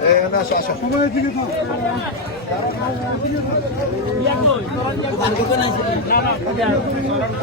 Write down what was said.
اینا واسه دیگه تو بیا گل